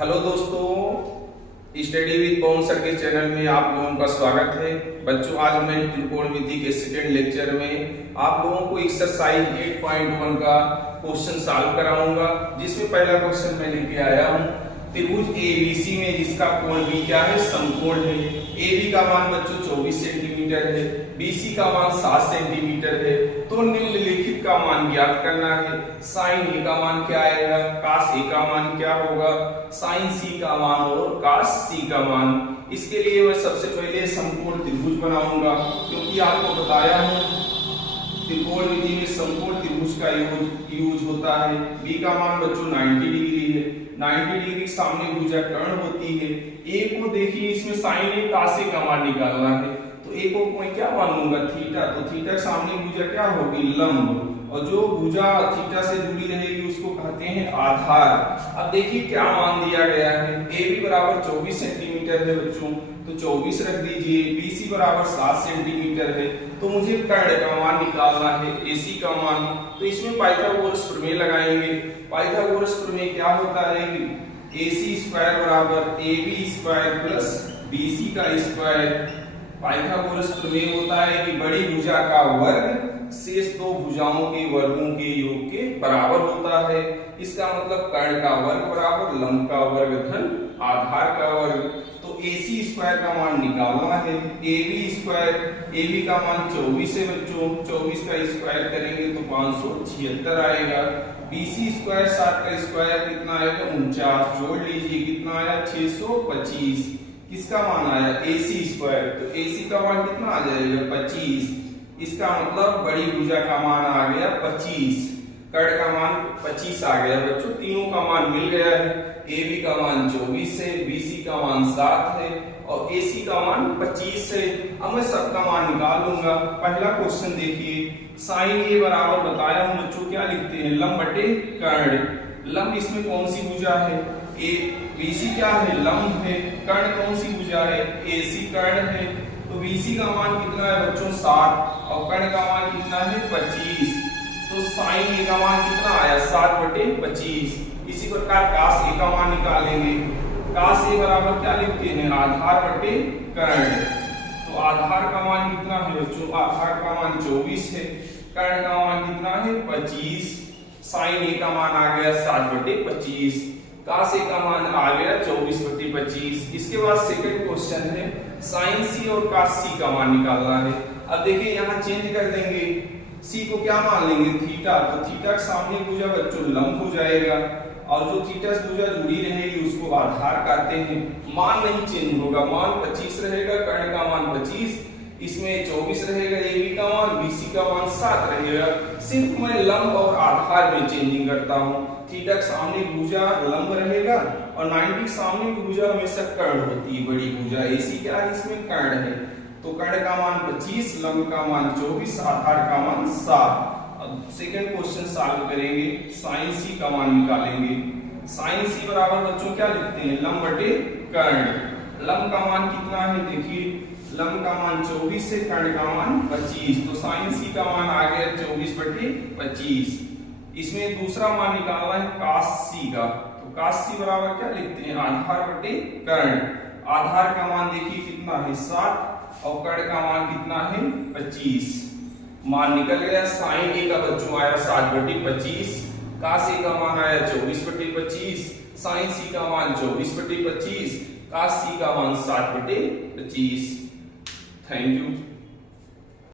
Hello दोस्तों, study with Pawan sir के channel में आप लोगों का स्वागत है। बच्चों, आज मैं त्रिकोणमिति के सेकंड लेक्चर में आप लोगों को एक्सरसाइज 8.1 का क्वेश्चन सॉल्व कराऊंगा, जिसमें पहला क्वेश्चन मैं लेके आया हूं। त्रिभुज एबीसी में जिसका कोण बी क्या है, समकोण है। एबी का मान बच्चों 24 सेंटीमीटर है, बीसी का मान 7 सेंटीमीटर है। तो निम्नलिखित का मान ज्ञात करना है। साइन ए का मान क्या आएगा, कास ए का मान क्या होगा, साइन सी का मान और कास सी का मान। इसके लिए मैं सबसे पहले समकोण त्रिभुज बनाऊंगा, क्योंकि आपको बताया हूं त्रिकोणमिति में समकोण त्रिभुज का यूज होता है। बी का मान बच्चों 90 डिग्री है, 90 डिग्री सामने भुजा कर्ण होती है। ए को देखिए, इसमें साइन ए कास ए का मान निकालना है, तो ए को मैं क्या मानूंगा, थीटा। तो थीटा सामने भुजा क्या होगी, लंब, और जो भुजा थीटा से जुड़ी रहेगी उसको कहते हैं आधार। अब देखिए क्या मान दिया गया है, ए बी बराबर 24 सेंटीमीटर है बच्चों, तो 24 रख दीजिए। बीसी बराबर 7 सेंटीमीटर है, तो मुझे कर्ण का मान निकालना है, एसी का मान। तो इसमें पाइथागोरस प्रमेय लगाएंगे। पाइथागोरस प्रमेय क्या होता है कि एसी स्क्वायर बराबर एबी स्क्वायर प्लस बीसी का स्क्वायर। पाइथागोरस प्रमेय होता है कि बड़ी भुजा का वर्ग शेष दो भुजाओं के वर्गों के योग के बराबर होता है। इसका मतलब कर्ण का वर्ग बराबर लंब का वर्ग धन आधार का वर्ग। तो AC स्क्वायर का मान निकालना है। AB स्क्वायर, AB का मान 24 है बच्चों, 24 का स्क्वायर करेंगे तो 576 आएगा। BC स्क्वायर 7 का स्क्वायर कितना आएगा, 49, जोड़ लीजिए कितना आया, 625। किसका मान आया, AC स्क्वायर, तो AC का मान कितना आ जाएगा, 25। इसका मतलब बड़ी भुजा का मान आ गया 25, कर्ण का मान 25 आ गया बच्चों। तीनों का मान मिल गया है। AB का मान 24 है, BC का मान 7 है और AC का मान 25 है। अब मैं सबका मान निकाल लूंगा। पहला क्वेश्चन देखिए, साइन ए बराबर बताया हूं बच्चों, क्या लिखते हैं, लंब बटे कर्ण। लंब इसमें कौन सी भुजा है, BC क्या है, लंब है। कर्ण कौन सी भुजा है, AC कर्ण है। तो BC का मान कितना है बच्चों, 7, और कर्ण का मान कितना है, 25। तो साइन ए का मान कितना आया, 7/25। इसी प्रकार कास ए का मान निकालेंगे। कास ए बराबर क्या लिखते हैं, आधार बटे कर्ण। तो आधार का मान कितना है बच्चों, आधार का मान 24 है, कर्ण का मान कितना है, 25। साइन ए का मान आ गया 7/25, कास ए का मान आ गया 24/25। इसके बाद सेकंड क्वेश्चन है, साइन सी और कास सी का मान निकालना है। अब देखिए यहाँ चेंज कर देंगे, सी को क्या मान लेंगे, थीटा। तो थीटा के सामने भुजा बच्चों लंब हो जाएगा, और जो थीटा से भुजा जुड़ी रहेगी उसको आधार कहते हैं। मान नहीं चेंज होगा, मान 25 रहेगा, कर्ण का मान 25, इसमें 24 रहेगा, AB का मान, BC का मान 7 रहेगा। सिर्फ मैं लंब और आधार में चेंजिंग करता हूँ। थीटा के सामने भुजा लंब रहेगा और 90 के सामने भुजा हमेशा कर्ण होती है, बड़ी भुजा। AC क्या है, इसमें कर्ण है। तो कर्ण का मान 25, लंब का मान 24, आधार का मान 7। अब सेकंड क्वेश्चन सॉल्व करेंगे, साइन सी का मान निकालेंगे। साइन सी बराबर बच्चों क्या लिखते हैं, लंब बटे कर्ण। लंब का मान कितना है, देखिए लंब का मान 24 है, कर्ण का मान 25। तो साइन सी का मान आ गया 24/25। इसमें दूसरा मान निकालना है कास सी का। तो कास सी बराबर क्या लिखते हैं, आधार बटे कर्ण। आधार का मान देखिए कितना है, 7, और कर्ण का मान कितना है, 25। मान निकल गया। साइन ए का बच्चों आया 7/25, कास ए का मान आया 24/25, साइन सी का मान 24/25, कास सी का मान 7/25। Thank you.